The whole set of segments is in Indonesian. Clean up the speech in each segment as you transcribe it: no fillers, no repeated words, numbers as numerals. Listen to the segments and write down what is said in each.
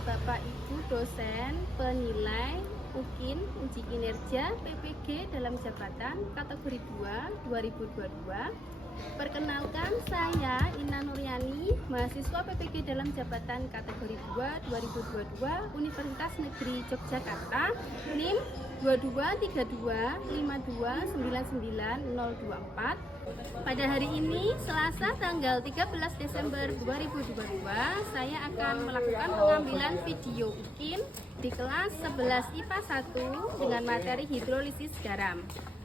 Bapak Ibu dosen, penilai, UKIN, uji kinerja, PPG dalam jabatan kategori 2 2022. Perkenalkan, saya Ina Nuryani, mahasiswa PPG dalam jabatan kategori 2 2022 Universitas Negeri Yogyakarta, NIM 223252999024. Pada hari ini, Selasa tanggal 13 Desember 2022, saya akan melakukan pengambilan video UKIN di kelas 11 IPA 1 dengan materi hidrolisis garam.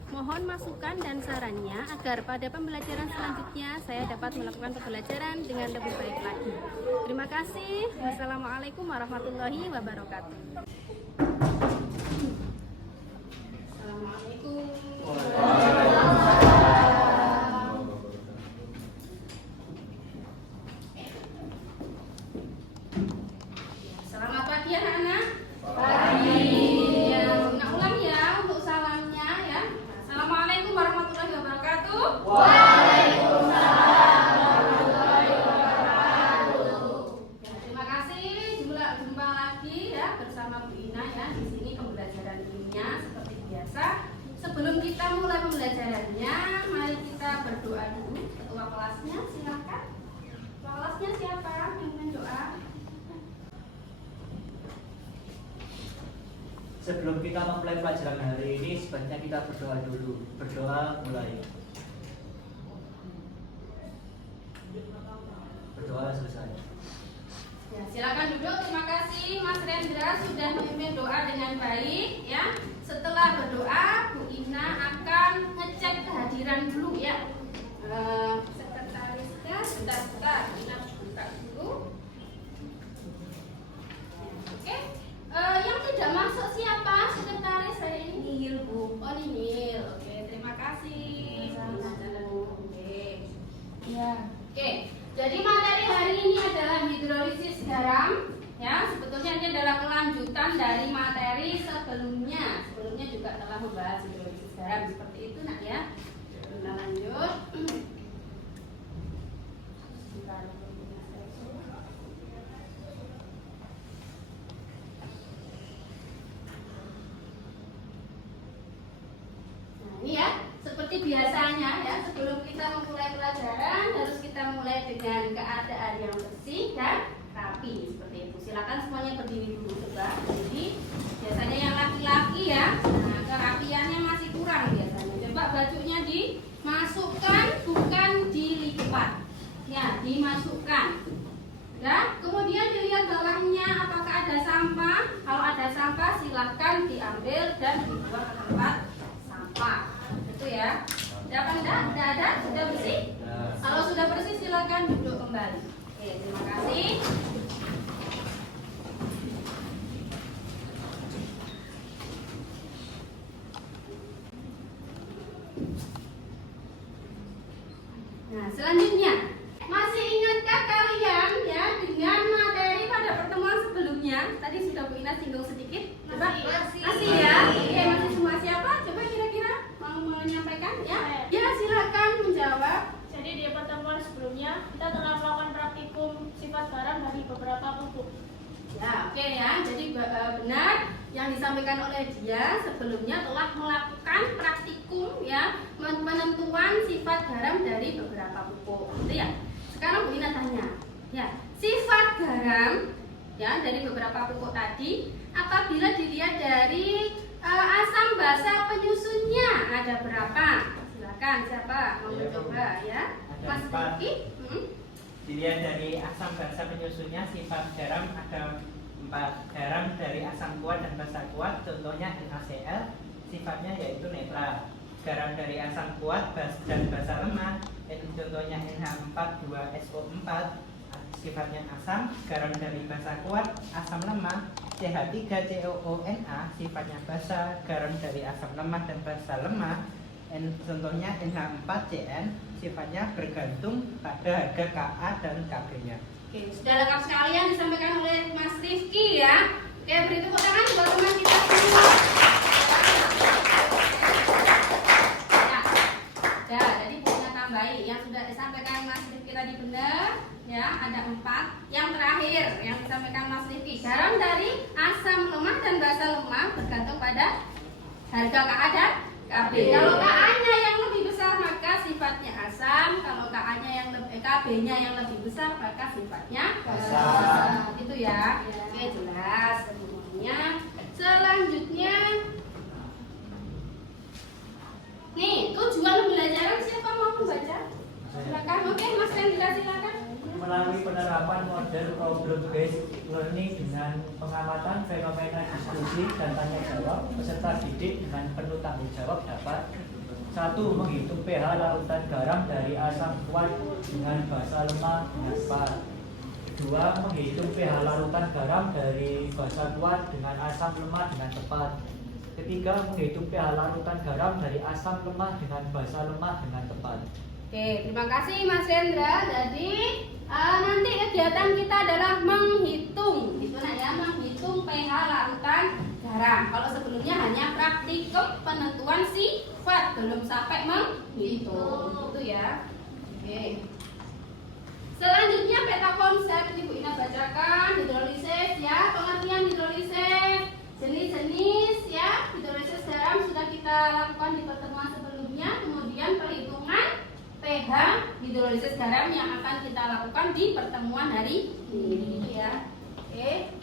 Mohon masukan dan sarannya agar pada pembelajaran selanjutnya saya dapat melakukan pembelajaran dengan lebih baik lagi. Terima kasih. Wassalamualaikum warahmatullahi wabarakatuh. Assalamualaikum. Selamat pagi anak-anak. Pagi. Ulang ya untuk salamnya ya. Assalamualaikum warahmatullahi wabarakatuh. Waalaikumsalam warahmatullahi wabarakatuh. Ya, terima kasih. Jumpa lagi ya bersama Bu Ina ya. Di sini pembelajaran ilmiah seperti biasa. Sebelum kita mulai pembelajarannya, mari kita berdoa dulu. Ketua kelasnya silakan. Ketua kelasnya siapa yang mendoa? Sebelum kita memulai pelajaran hari ini, sebaiknya kita berdoa dulu. Berdoa mulai. Berdoa selesai. Ya, silakan duduk. Terima kasih Mas Rendra sudah memimpin doa dengan baik ya. Setelah berdoa, Bu Ina akan ngecek kehadiran dulu ya. Sekretarisnya bentar, Ina buka dulu. Oke. Yang tidak masuk siapa sekretaris hari ini? Nihil, Bu. Oh, Nihil. Oke, terima kasih. Oke. Ya. Oke. Jadi materi hari ini adalah hidrolisis garam. Ya, sebetulnya ini adalah kelanjutan dari materi sebelumnya. Sebelumnya juga telah membahas hidrolisis garam seperti itu, Nak ya. Kita lanjut. Ini ya, seperti biasanya ya, sebelum kita memulai pelajaran harus kita mulai dengan keadaan yang bersih dan rapi seperti itu. Silakan semuanya berdiri dulu coba. Jadi biasanya yang laki-laki ya, nah kerapiannya masih kurang biasanya. Coba bajunya dimasukkan, bukan dilipat. Ya, dimasukkan. Ya, kemudian dilihat bawahnya apakah ada sampah. Kalau ada sampah silahkan diambil dan dibuang ke tempat sampah. Itu ya. Sudah apa enggak? Sudah ada? Sudah bersih? Kalau sudah bersih silakan duduk kembali. Oke, terima kasih. Nah, selanjutnya, masih ingatkah kalian ya dengan materi pada pertemuan sebelumnya? Tadi sudah Bu Ina singgung sedikit. Coba. Masih ya. Oke, masih semua siapa? Coba kira-kira mau menyampaikan ya? Ya, silakan menjawab. Jadi di pertemuan sebelumnya kita telah melakukan praktikum sifat garam dari beberapa pupuk. Ya, oke ya. Jadi benar yang disampaikan oleh dia sebelumnya telah melakukan praktikum ya penentuan sifat garam dari beberapa pupuk. Gitu ya. Sekarang Bu Ina tanya, ya sifat garam ya dari beberapa pupuk tadi apabila dilihat dari asam basa penyusunnya ada berapa? Silakan siapa mau mencoba ya? Mas Riki. Dilihat dari asam basa penyusunnya sifat garam ada 4 garam dari asam kuat dan basa kuat, contohnya NaCl, sifatnya yaitu netral. Garam dari asam kuat dan basa lemah, contohnya NH42SO4, sifatnya asam. Garam dari basa kuat, asam lemah, CH3COONa, sifatnya basa. Garam dari asam lemah dan basa lemah, contohnya NH4CN, sifatnya bergantung pada harga Ka dan Kb-nya. Oke, sudah lengkap sekalian disampaikan oleh Mas Rifki ya. Oke, beri tepuk tangan buat teman kita semua. Ya, jadi bukunya tambahin yang sudah disampaikan Mas Rifki tadi benar ya, ada 4. Yang terakhir yang disampaikan disampaikan Mas Rifki. Garam dari asam lemah dan basa lemah bergantung pada harga KA dan KB. Kalau KA-nya yang lebih besar maka sifatnya asam, kalau KA-nya yang KB-nya yang lebih besar maka sifatnya basa. Gitu ya. Oke, jelas semuanya. Selanjutnya nih, tujuan pembelajaran siapa mau membaca? Silakan. Oke, Mas Rendra silakan. Melalui penerapan model problem based learning dengan pengamatan fenomena diskusi dan tanya jawab, peserta didik dengan penuh tanggung jawab dapat: 1. Menghitung pH larutan garam dari asam kuat dengan basa lemah dengan tepat. 2. Menghitung pH larutan garam dari basa kuat dengan asam lemah dengan tepat. 3. Menghitung pH larutan garam dari asam lemah dengan basa lemah dengan tepat. Oke, terima kasih Mas Rendra. Jadi nanti kegiatan kita adalah menghitung, gitu nah ya, menghitung pH larutan garam. Kalau sebelumnya hanya praktikum penentuan sifat, belum sampai menghitung, gitu ya. Oke. Selanjutnya peta konsep Ibu Ina bacakan hidrolisis ya, pengertian hidrolisis, jenis-jenis ya, hidrolisis garam sudah kita lakukan di pertemuan sebelumnya. Kemudian perhitungan pH hidrolisis garam yang akan kita lakukan di pertemuan hari ini ya. Oke.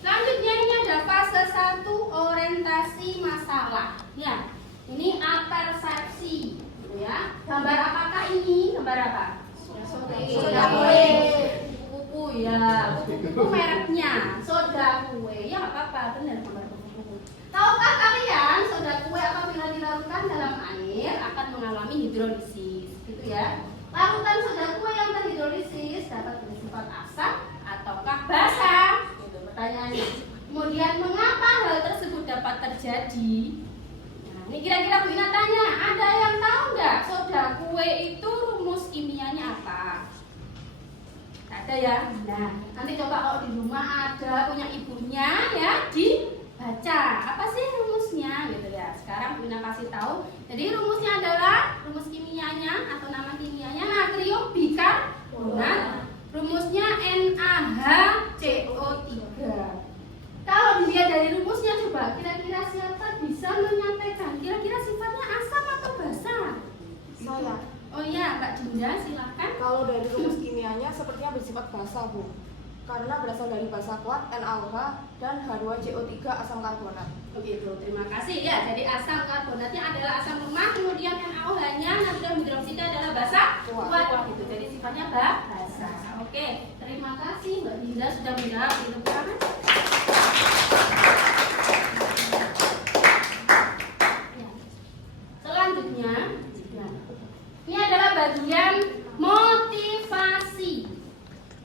Selanjutnya ini ada fase 1 orientasi masalah. Ya, ini apersepsi, gitu ya. Gambar apakah ini? Gambar apa? Soda kue. Kuku ya. Kuku mereknya soda kue. Ya nggak apa-apa, benar gambar kuku. Tahukah kalian soda kue apabila dilarutkan dalam air akan mengalami hidrolisis, gitu ya. Larutan soda kue yang terhidrolisis dapat bersifat asam ataukah basa? Gitu pertanyaannya. Kemudian mengapa hal tersebut dapat terjadi? Nah, ini kira-kira Bu Ina tanya, ada yang tahu nggak soda kue itu rumus kimianya apa? Nggak ada ya. Nah, nanti coba kalau di rumah ada punya ibunya ya, dibaca apa sih rumusnya gitu ya. Sekarang Bu Ina kasih tahu. Jadi rumusnya adalah rumus kimianya atau nama kimianya natrium bikarbonat. Rumusnya NaHCO3. Kalau dilihat dari rumusnya coba kira-kira siapa bisa menyampaikan kira-kira sifatnya asam atau basa? Saya. Oh iya, Mbak Dinda silakan. Kalau dari rumus kimianya sepertinya bersifat basa, Bu. Karena berasal dari basa kuat NaOH dan H2CO3 asam karbonat. Begitu, terima kasih ya. Jadi asam karbonatnya adalah asam lemah, kemudian NaOH-nya natrium hidroksida adalah basa kuat gitu. Jadi sifatnya basa. Oke, terima kasih Mbak Dinda sudah menjawab itu kan. Ya. Selanjutnya, ya. Ini adalah bagian motivasi.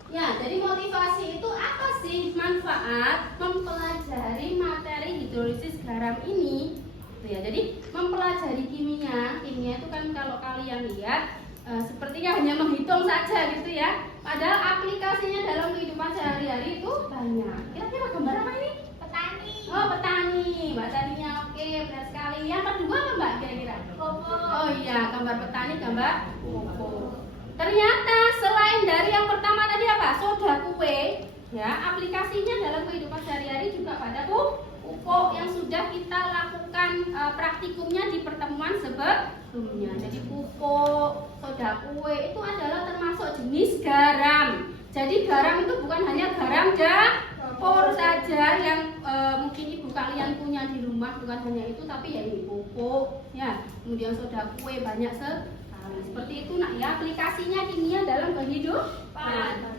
Ya, jadi motivasi itu apa sih? Manfaat mempelajari materi hidrolisis garam ini. Gitu ya. Jadi mempelajari kimia itu kan kalau kalian lihat sepertinya hanya menghitung saja gitu ya. Padahal aplikasinya dalam kehidupan sehari-hari itu banyak. Kira-kira gambar apa ini? Petani. Oh, petani. Mbak Taninya oke, benar sekali. Yang kedua apa Mbak kira-kira? Kopo. Oh iya, gambar petani, gambar kopo. Ternyata selain dari yang pertama tadi apa? Soda kue, ya, aplikasinya dalam kehidupan sehari-hari juga pada pupuk yang sudah kita lakukan praktikumnya di pertemuan sebelumnya. Jadi pupuk, soda kue itu adalah termasuk jenis garam. Jadi garam itu bukan hanya garam dapur saja yang mungkin ibu kalian punya di rumah, bukan hanya itu, tapi ya ini pupuk, ya, kemudian soda kue banyak sekali. Seperti itu nak ya, aplikasinya kimia dalam kehidupan.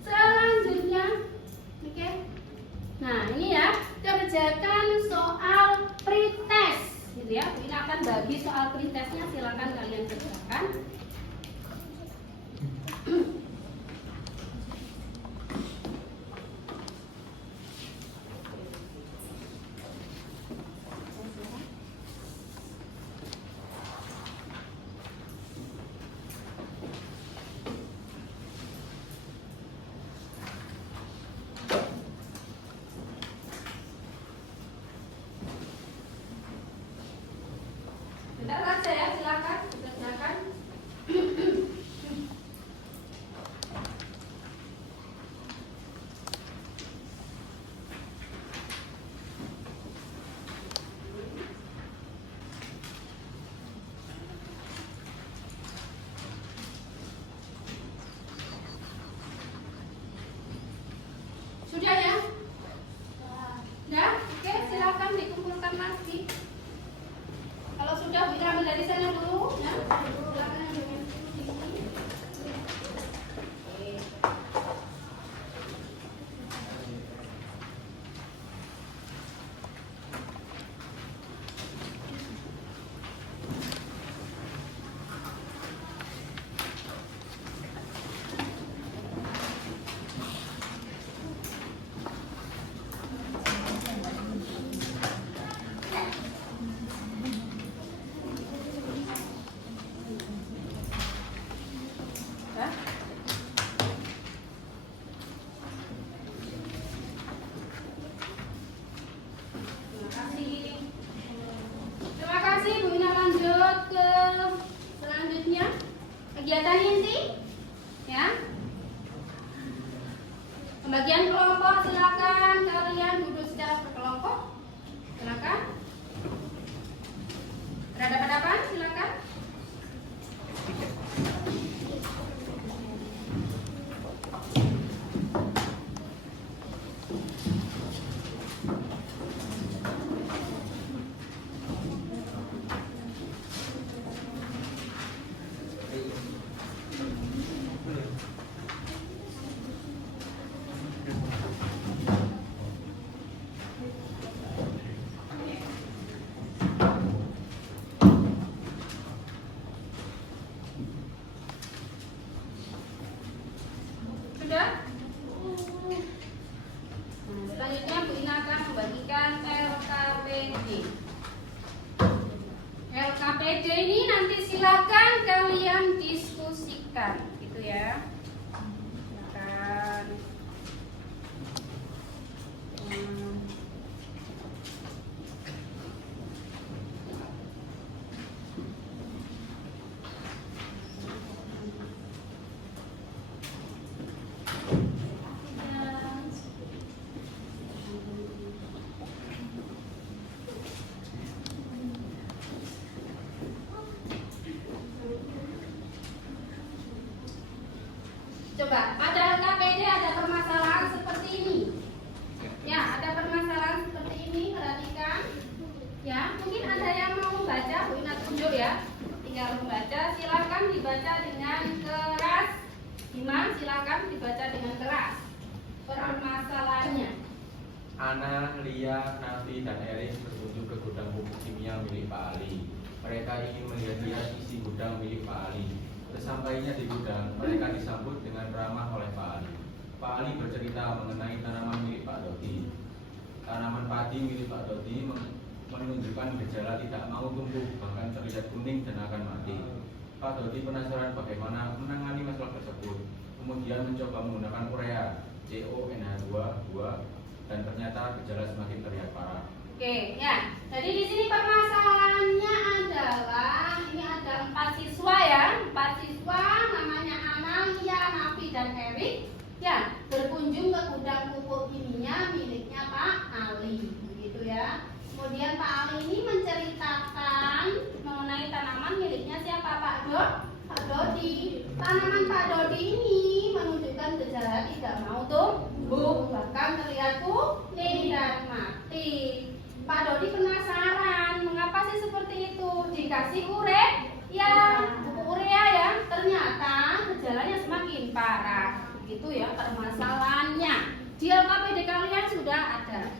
Selanjutnya, oke. Nah ini ya, kerjakan soal pretest, gitu ya. Ini akan bagi soal pretestnya, silakan kalian kerjakan. Bentar saja ya, silakan dikerjakan. plastik. Kalau sudah Bu Ina ambil dari sana dulu, ya. Silakan ambil dari sini. Oke. Ya. Terima kasih. Terima kasih Bu Ina, lanjut ke selanjutnya. Kegiatan inti ya. Pembagian kelompok, silakan kalian duduk secara berkelompok. Silakan. Berhadapan-hadapan, silakan. Sudah? Selanjutnya Bu Ina akan membagikan LKPD. LKPD ini nanti silakan kalian diskusikan, gitu ya. Silakan. Coba, pada LKPD ada permasalahan seperti ini. Ya, ada permasalahan seperti ini, perhatikan. Ya, mungkin ada yang mau membaca, Bu Ina tunjuk ya. Tinggal membaca, silakan dibaca dengan keras. Iman, silakan dibaca dengan keras. Permasalahannya. Ana, Lia, Nafi, dan Eris berkunjung ke gudang pupuk kimia milik Pak Ali. Mereka ingin melihat isi gudang milik Pak Ali. Sesampainya di gudang, mereka disambut dengan ramah oleh Pak Ali. Pak Ali bercerita mengenai tanaman milik Pak Dodi. Tanaman padi milik Pak Dodi menunjukkan gejala tidak mau tumbuh, bahkan terlihat kuning dan akan mati. Pak Dodi penasaran bagaimana menangani masalah tersebut. Kemudian mencoba menggunakan urea CONH2 dan ternyata gejala semakin terlihat parah. Oke, ya. Jadi di sini permasalahannya adalah ini ada 4 siswa ya, 4 siswa namanya Analia, Nafi, dan Erik. Ya, berkunjung ke gudang pupuk kimia miliknya Pak Ali, begitu ya. Kemudian Pak Ali ini menceritakan mengenai tanaman miliknya siapa Pak Dodi. Tanaman Pak Dodi ini menunjukkan gejala tidak mau tumbuh, bahkan terlihat kuning dan mati. Pak Dodi penasaran, mengapa sih seperti itu? Dikasih pupuk urea ya, ternyata gejalanya semakin parah. Begitu ya permasalahannya. Di LKPD kalian sudah ada.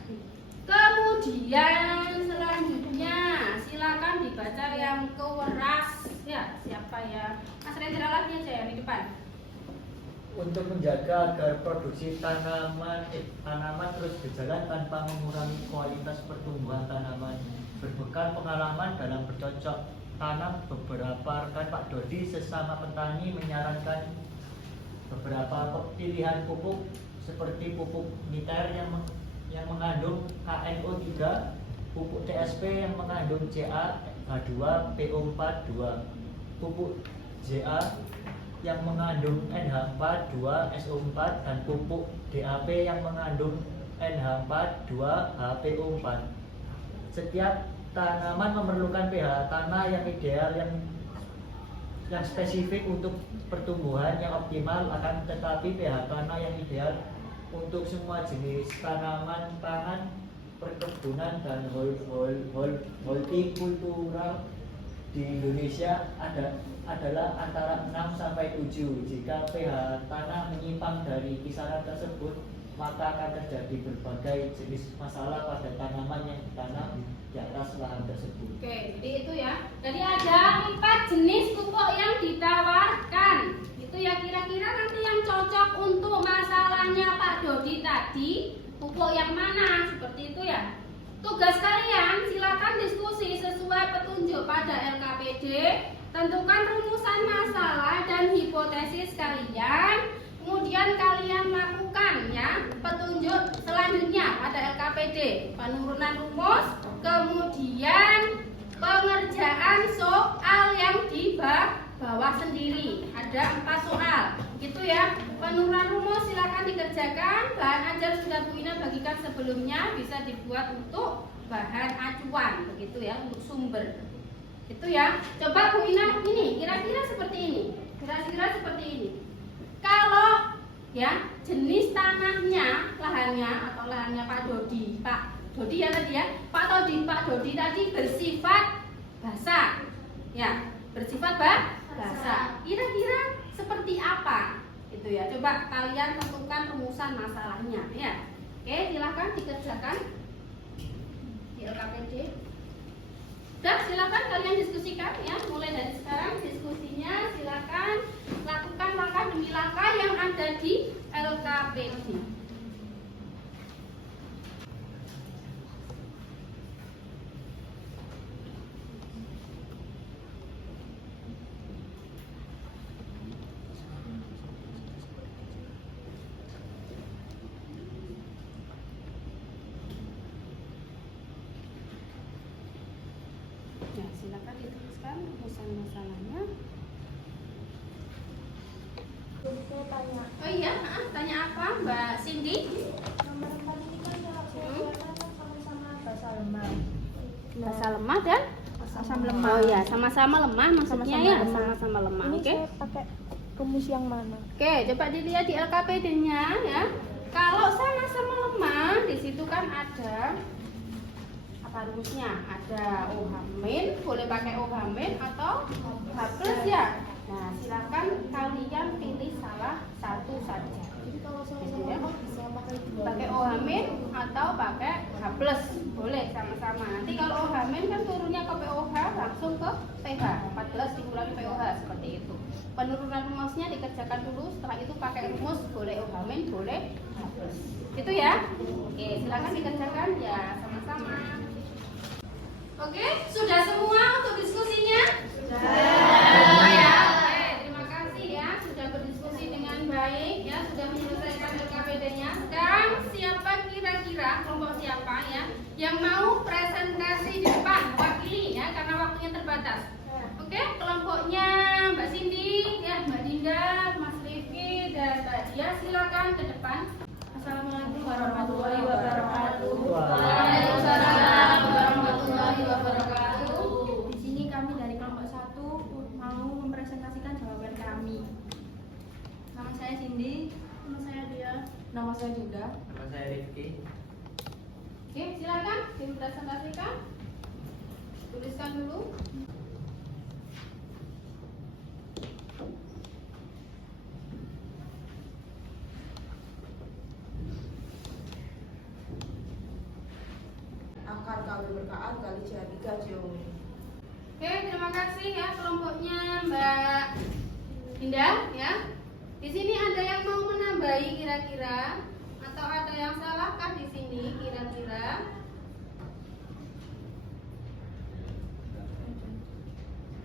Kemudian selanjutnya silakan dibaca yang keras. Ya, siapa ya? Mas Rendra lagi aja yang di depan. Untuk menjaga agar produksi tanaman terus berjalan tanpa mengurangi kualitas pertumbuhan tanaman. Berbekal pengalaman dalam bercocok tanam, beberapa rekan Pak Dodi sesama petani menyarankan beberapa pilihan pupuk seperti pupuk niter yang mengandung KNO3, pupuk TSP yang mengandung CaH2PO42, pupuk JA yang mengandung NH42SO4 dan pupuk DAP yang mengandung NH42HPO4. Setiap tanaman memerlukan pH tanah yang ideal yang spesifik untuk pertumbuhan yang optimal, akan tetapi pH tanah yang ideal untuk semua jenis tanaman pangan perkebunan dan hortikultural di Indonesia adalah antara 6 sampai 7. Jika pH tanah menyimpang dari kisaran tersebut, maka akan terjadi berbagai jenis masalah pada tanaman yang ditanam di atas lahan tersebut. Oke, jadi itu ya. Jadi ada 4 jenis pupuk yang ditawarkan. Itu ya kira-kira nanti yang cocok untuk masalahnya Pak Dodi tadi, pupuk yang mana? Seperti itu ya. Tugas kalian silakan diskusi sesuai petunjuk pada LKPD, tentukan rumusan masalah dan hipotesis kalian. Kemudian kalian lakukan ya petunjuk selanjutnya pada LKPD, penurunan rumus, kemudian pengerjaan soal yang di bawah sendiri. Ada 4 soal, gitu ya. Penurunan rumus silakan dikerjakan. Bahan ajar sudah Bu Ina bagikan sebelumnya, bisa dibuat untuk bahan acuan, begitu ya, untuk sumber. Itu ya. Coba Bu Ina ini kira-kira seperti ini. Kira-kira seperti ini. Kalau ya jenis tanahnya, lahannya atau lahannya Pak Dodi ya tadi ya, Pak Dodi tadi bersifat basah, ya bersifat basah. Kira-kira seperti apa? Itu ya. Coba kalian tentukan rumusan masalahnya, ya. Oke, silakan dikerjakan di LKPD. Dan silakan kalian diskusikan ya, mulai dari sekarang diskusinya silakan lakukan langkah demi langkah yang ada di LKPD. Ya, silakan dituliskan rumusan masalahnya. Saya tanya, Oh iya, tanya apa Mbak Cindy? nomor 4 ini kan kalau saya lihat kan sama-sama bahasa lemah. Bahasa lemah dan Asam lemah. Oh iya, sama-sama lemah maksudnya Sama-sama ya, lemah. sama-sama lemah. Ini Oke. saya pakai rumus yang mana? Oke, coba dilihat di LKPD-nya ya. Kalau sama-sama lemah, di situ kan ada apa rumusnya? Ada OH min, boleh pakai OH min atau H plus ya. Nah, silakan kalian pilih salah satu saja. Jadi kalau saya Gitu ya. bisa pakai dua. Pakai OH min atau pakai H plus, boleh sama-sama. Nanti kalau OH min kan turunnya ke POH langsung ke pH, 14 dikurangi POH seperti itu. Penurunan rumusnya dikerjakan dulu, setelah itu pakai rumus, boleh OH min, boleh H plus. Gitu ya. Oke, silakan dikerjakan ya sama-sama. Oke, sudah semua untuk diskusinya? Sudah ya. Oke, terima kasih ya sudah berdiskusi dengan baik ya, sudah menyelesaikan LKPD-nya. Sekarang siapa kira-kira kelompok siapa ya yang mau presentasi di depan wakili ya karena waktunya terbatas. Oke, kelompoknya Mbak Cindy ya, Mbak Dinda, Mas Rifki dan Mbak Dia silakan ke depan. Assalamualaikum warahmatullahi wabarakatuh. Waalaikumsalam warahmatullahi wabarakatuh. Di sini kami dari kelompok 1 mau mempresentasikan jawaban kami. Nama saya Cindy. Nama saya Dia. Nama saya Dinda. Nama saya Rifki. Oke, silakan dipresentasikan. Tuliskan dulu. Akar KW berkaan kali CH3 CO. Oke, terima kasih ya kelompoknya Mbak Dinda ya. Di sini ada yang mau menambahi kira-kira atau ada yang salahkah di sini kira-kira?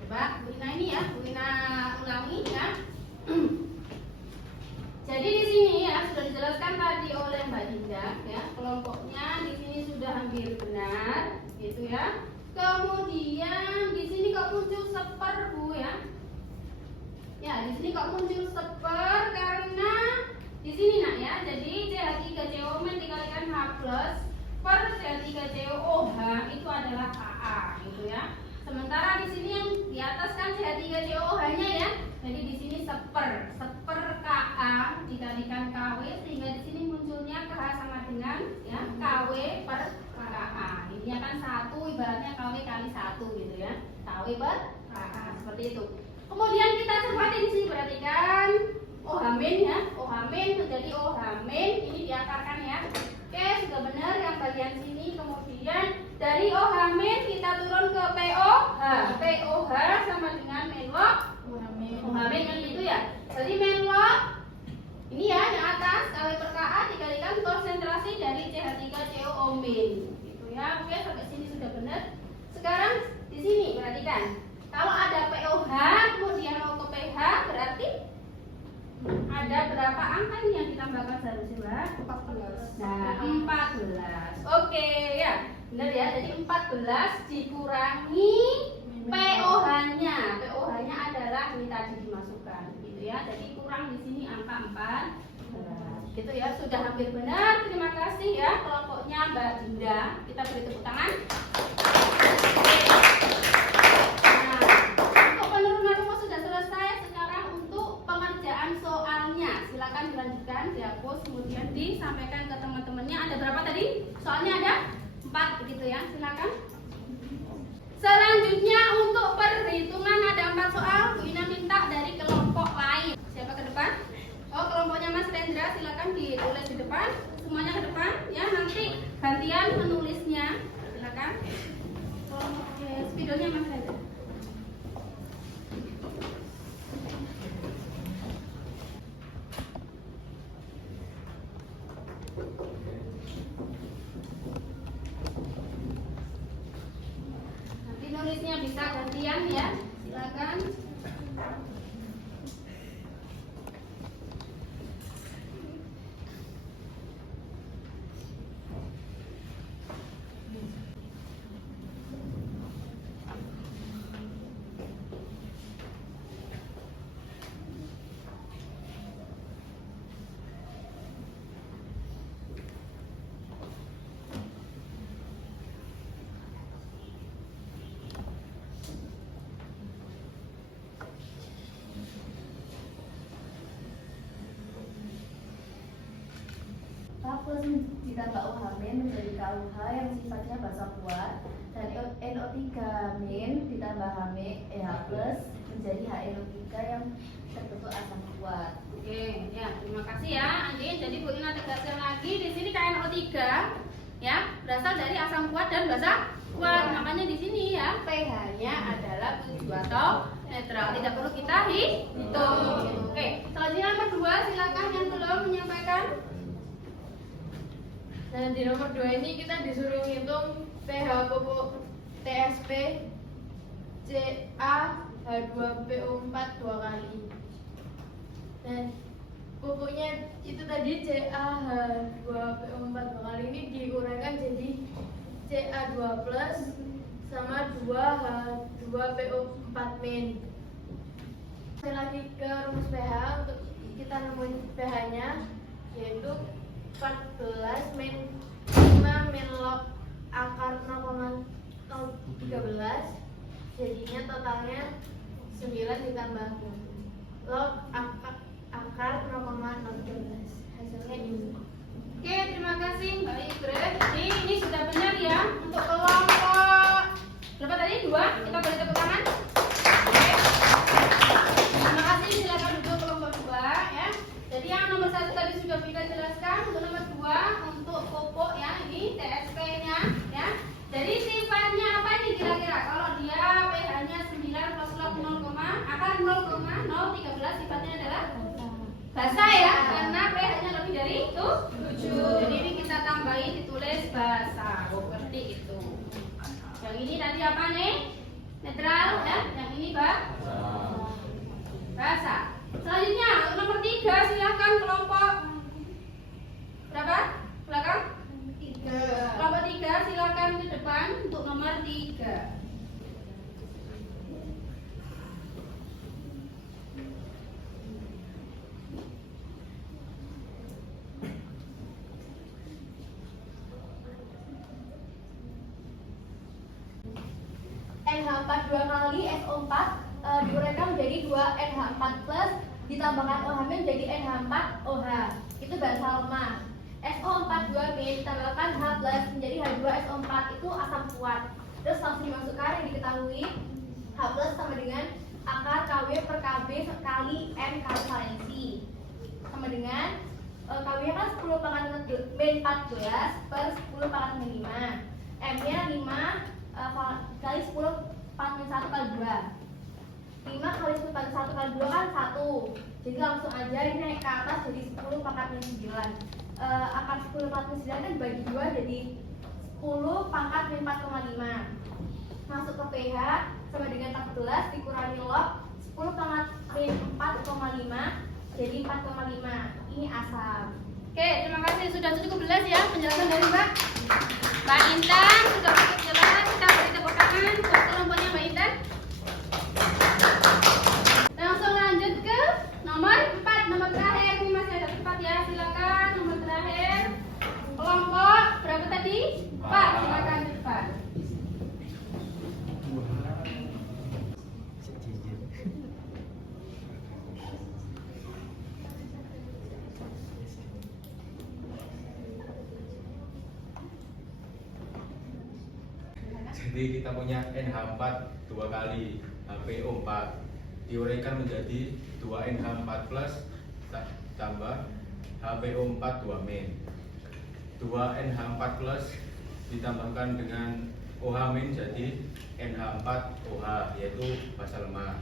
Coba Bu Ina ini ya, Bu Ina ulangi ya. Jadi di sini ya sudah dijelaskan tadi oleh Mbak Dinda ya, kelompoknya di sini sudah hampir benar, gitu ya. Kemudian di sini kok muncul seper Bu ya? Ya, di sini kok muncul seper karena di sini nak ya. Jadi CH3COO dikalikan H plus per CH3COOH itu adalah Ka, gitu ya. Sementara di sini yang di atas kan CH3COOH-nya ya. Jadi di sini seper Ka dikalikan KW sehingga di sini munculnya KH sama dengan ya KW per KA. satu gitu ya. KW per KA seperti itu. Kemudian kita cermati di sini, perhatikan OH- ya. OH- menjadi OH- ini diakarkan ya. Oke, sudah benar yang bagian sini. Kemudian dari OH- kita turun ke POH. POH sama dengan menlog OH- kan gitu ya. Jadi menlog ini ya yang atas KW per KA dikalikan konsentrasi dari CH3COO- gitu ya. Oke, sampai sini sudah benar. Sekarang di sini perhatikan. Kalau ada POH kemudian mau ke pH berarti ada berapa angka ini yang ditambahkan seharusnya, Mbak? 14. Nah, 14. Oke ya. Benar ya. Jadi 14 dikurangi POH-nya. POH-nya adalah ini tadi dimasukkan gitu ya. Jadi kurang di sini angka 14. Gitu ya. Sudah hampir benar. Terima kasih ya kelompoknya Mbak Dinda. Kita beri tepuk tangan. Silakan dilanjutkan, dihapus, kemudian disampaikan ke teman-temannya. Ada berapa tadi? Soalnya ada 4 begitu ya. Silakan. Selanjutnya untuk perhitungan ada 4 soal. Bu Ina minta dari kelompok lain. Siapa ke depan? Oh, kelompoknya Mas Rendra, silakan ditulis di depan. Semuanya ke depan ya. Nanti gantian menulisnya. Silakan. Oke, spidolnya Mas Rendra. Nanti nulisnya bisa gantian ya, silakan. Plus ditambah OH- menjadi KUH yang sifatnya basa kuat, dan NO3- ditambah HH plus menjadi HNO3 yang terbentuk asam kuat. Oke, ya terima kasih ya Andi. Jadi Bu Ina tegaskan lagi di sini KNO3 ya berasal dari asam kuat dan basa kuat. Makanya di sini ya pH-nya adalah 7 atau netral. Tidak perlu kita hitung. Oke, selanjutnya nomor 2 silakan yang belum menyampaikan. Nah, di nomor 2 ini kita disuruh ngitung pH pupuk TSP CaH2PO4 2 kali. Dan pupuknya itu tadi CaH2PO4 2 kali ini diuraikan jadi Ca2 plus sama 2H2PO4-. Saya lagi ke rumus pH untuk kita nemuin pH-nya, yaitu 14 min 5 min log akar 0,013, jadinya totalnya 9 ditambah log akar 0,013, hasilnya ini. Oke, terima kasih Mbak Ingrid. Ini sudah benar ya untuk kelompok berapa tadi? 2. Kita beri tepuk tangan. Oke. Terima kasih. Silakan duduk kelompok 2 ya. Jadi yang nomor 1 tadi sudah kita jelaskan. Untuk nomor 2 untuk pupuk ya, ini TSP-nya ya. Jadi sifatnya apa ini kira-kira? Kalau dia pH-nya 9 plus log 0, akar 0,013 sifatnya adalah basa ya, karena pH-nya lebih dari 7. Jadi ini kita tambahin ditulis basa. Seperti itu. Yang ini tadi apa nih? Netral ya. Yang ini basa. Selanjutnya untuk nomor 3 silakan kelompok berapa? Belakang? 3. Kelompok 3 silakan ke depan untuk nomor 3. NH4 2 kali SO4 diuraikan menjadi 2 NH4 plus ditambahkan OH- menjadi NH4OH. Itu basa lemah. SO4 2- ditambahkan H plus menjadi H2SO4, itu asam kuat. Terus langsung dimasukkan yang diketahui H plus sama dengan akar KW per KB kali M kali valensi sama dengan KW nya kan 10 pangkat min 14 per 10 pangkat min 5. M nya 5 kali 10 pangkat min 1 kali 2. 5 kali 10 pangkat 1 kali 2 kan 1. Jadi langsung aja ini naik ke atas jadi 10 pangkat min 9. Akar 10 pangkat min 9 kan dibagi 2 jadi 10 pangkat min 4,5. Masuk ke pH sama dengan 14 dikurangi log 10 pangkat min 4,5 jadi 4,5. Ini asam. Oke, terima kasih sudah cukup jelas ya penjelasan dari Mbak Intan sudah cukup jelas. Kita beri tepuk tangan untuk kelompoknya Mbak Intan. Langsung lanjut ke nomor 4, nomor terakhir. Ini masih ada 4 ya, silakan nomor terakhir. Kelompok berapa tadi? 4, silakan Pak. Jadi kita punya NH4 2 kali HPO4 diuraikan menjadi 2NH4 plus tambah HPO4 2 min. 2NH4 plus ditambahkan dengan OH min jadi NH4 OH yaitu basa lemah.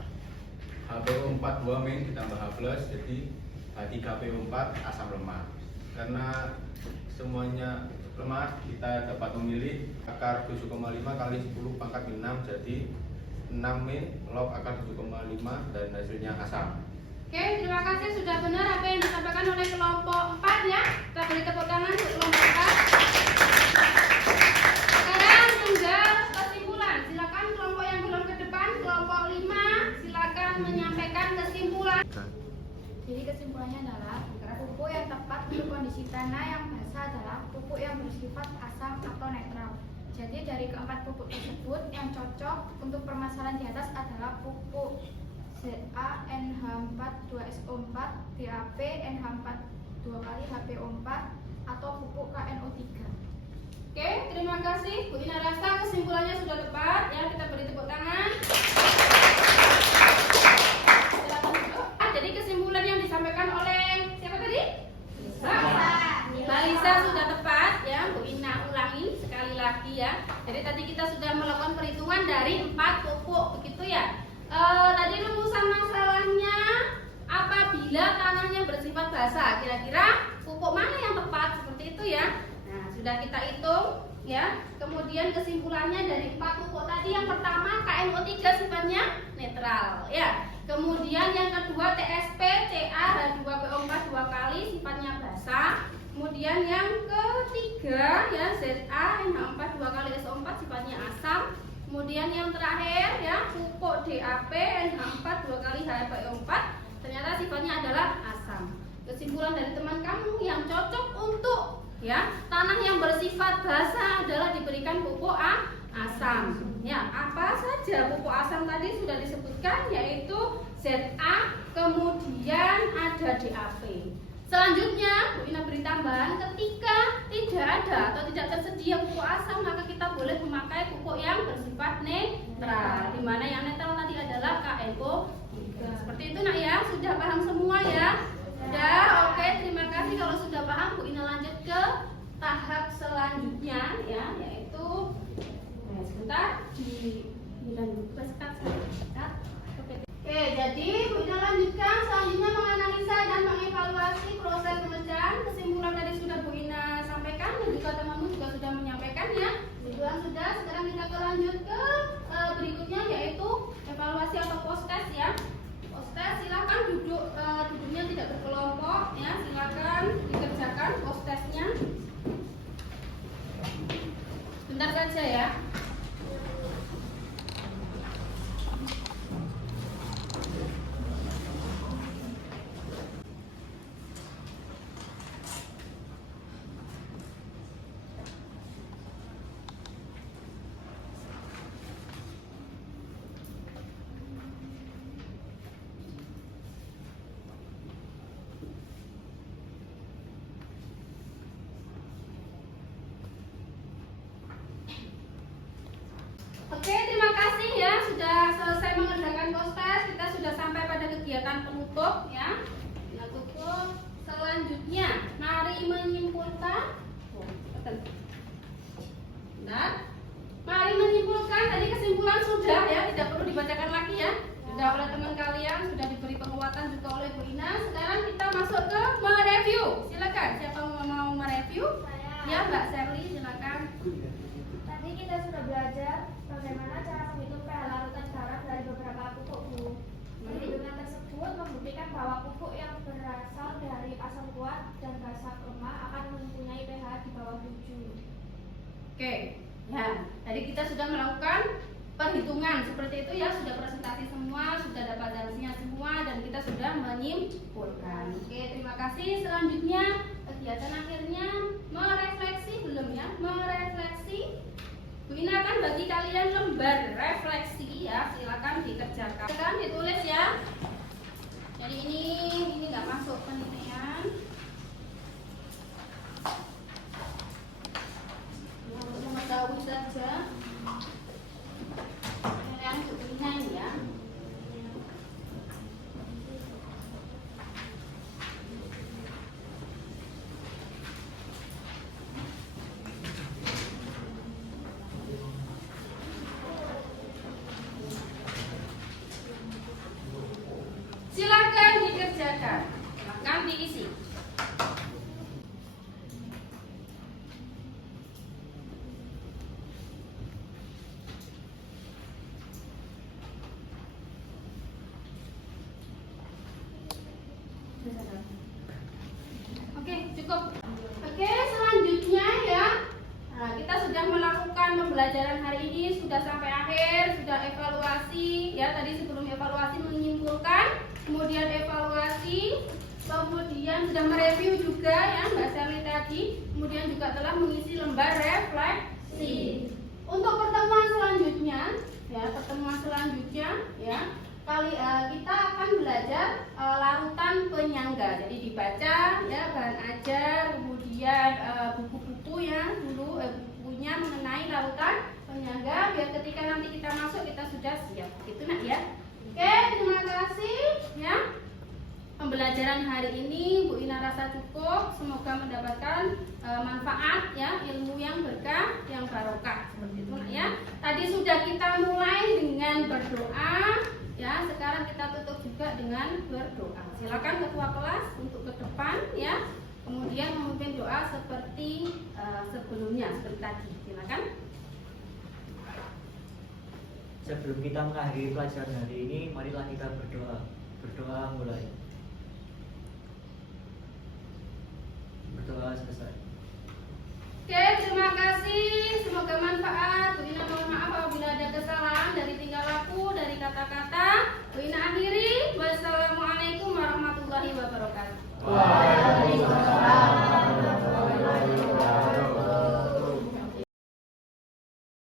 HPO4 2 min ditambah H plus jadi H3PO4 asam lemah. Karena semuanya lemah, kita dapat memilih akar 7,5 kali 10 pangkat min 6 jadi 6 min log akar 7,5 dan hasilnya asam. Oke, terima kasih sudah benar apa yang disampaikan oleh kelompok 4 ya. Kita beri tepuk tangan untuk kelompok 4. Sekarang tinggal kesimpulan. Silakan kelompok yang belum ke depan, kelompok 5, silakan menyampaikan kesimpulan. Jadi kesimpulannya adalah pupuk yang tepat untuk kondisi tanah yang basah adalah pupuk yang bersifat asam atau netral. Jadi dari keempat pupuk tersebut yang cocok untuk permasalahan di atas adalah pupuk ZA NH4 2SO4, DAP NH4 2 kali HPO4 atau pupuk KNO3. Oke, terima kasih Bu Ina rasa kesimpulannya sudah tepat ya. Kita beri tepuk tangan. Silakan duduk. Jadi kesimpulan yang disampaikan oleh siapa tadi? Mbak Lisa sudah tepat ya. Bu Ina ulangi sekali lagi ya. Jadi tadi kita sudah melakukan perhitungan dari 4 pupuk begitu ya. Tadi rumusan masalahnya apabila tanahnya bersifat basah, kira-kira pupuk mana yang tepat seperti itu ya. Nah, sudah kita hitung ya. Kemudian kesimpulannya dari 4 pupuk tadi, yang pertama KNO3 sifatnya netral ya. Kemudian yang kedua TSP CA H2PO4 2 kali sifatnya basah. Kemudian yang ketiga ya ZA NH4 2 kali SO4 sifatnya asam. Kemudian yang terakhir ya pupuk DAP NH4 2 kali HPO4 ternyata sifatnya adalah asam. Kesimpulan dari teman kamu yang cocok untuk ya tanah yang bersifat basah adalah diberikan pupuk asam. Ya, apa saja pupuk asam tadi sudah disebutkan yaitu ZA, kemudian ada DAP. Selanjutnya, Bu Ina beri tambahan ketika tidak ada atau tidak tersedia pupuk asam maka kita boleh memakai pupuk yang bersifat netral. Di mana yang netral tadi adalah KNO3. Seperti itu nak ya, sudah paham semua ya? Sudah, oke, terima kasih. Kalau sudah paham, Bu Ina lanjut ke tahap selanjutnya ya, yaitu sebentar di Oke, jadi Bu Ina lanjutkan selanjutnya menganalisa dan mengevaluasi proses pengerjaan. Kesimpulan tadi sudah Bu Ina sampaikan dan juga temanmu juga sudah menyampaikan ya. Kesimpulan sudah, sekarang kita lanjut ke berikutnya yaitu evaluasi atau post test ya. Post test silakan duduknya tidak berkelompok ya, silakan dikerjakan post testnya. Bentar saja ya. Ya, Mbak Sherly, silakan. Tadi kita sudah belajar bagaimana cara menghitung pH larutan garam dari beberapa pupuk, Bu. Perhitungan tersebut membuktikan bahwa pupuk yang berasal dari asam kuat dan basa lemah akan mempunyai pH di bawah 7. Oke, ya, tadi kita sudah melakukan perhitungan seperti itu ya, sudah presentasi semua, sudah dapat hasilnya semua, dan kita sudah menyimpulkan. Oke, terima kasih. Selanjutnya kegiatan akhirnya merefleksi, belum ya? Merefleksi. Bu Ina akan bagi kalian lembar refleksi ya, silakan dikerjakan. Silakan ditulis ya. Jadi ini nggak masuk penilaian. Untuk mengetahui saja. Penilaian untuk Bu Ina ini ya. Silakan dikerjakan, silakan diisi. Oke, cukup. Oke, selanjutnya ya. Nah, kita sudah melakukan pembelajaran hari ini, sudah sampai akhir, sudah evaluasi ya. Tadi sebelum evaluasi menyimpulkan, kemudian evaluasi, kemudian sudah mereview juga ya Mbak Sherly tadi, kemudian juga telah mengisi lembar refleksi. Untuk pertemuan selanjutnya ya, kita akan belajar larutan penyangga. Jadi dibaca ya bahan ajar, kemudian buku-buku ya dulu bukunya mengenai larutan penyangga, biar ketika nanti kita masuk kita sudah siap. Gitu nak ya. Oke, terima kasih ya. Pembelajaran hari ini Bu Ina rasa cukup. Semoga mendapatkan manfaat ya, ilmu yang berkah, yang barokah seperti itu nak ya. Tadi sudah kita mulai dengan berdoa ya. Sekarang kita tutup juga dengan berdoa. Silakan ketua kelas untuk ke depan ya. Kemudian memimpin doa seperti sebelumnya, seperti tadi. Silakan. Sebelum kita mengakhiri pelajaran hari ini, marilah kita berdoa. Berdoa mulai. Berdoa selesai. Oke, terima kasih. Semoga manfaat. Bu Ina mohon maaf apabila ada kesalahan dari tingkah laku, dari kata-kata. Bu Ina akhiri. Wassalamualaikum warahmatullahi wabarakatuh.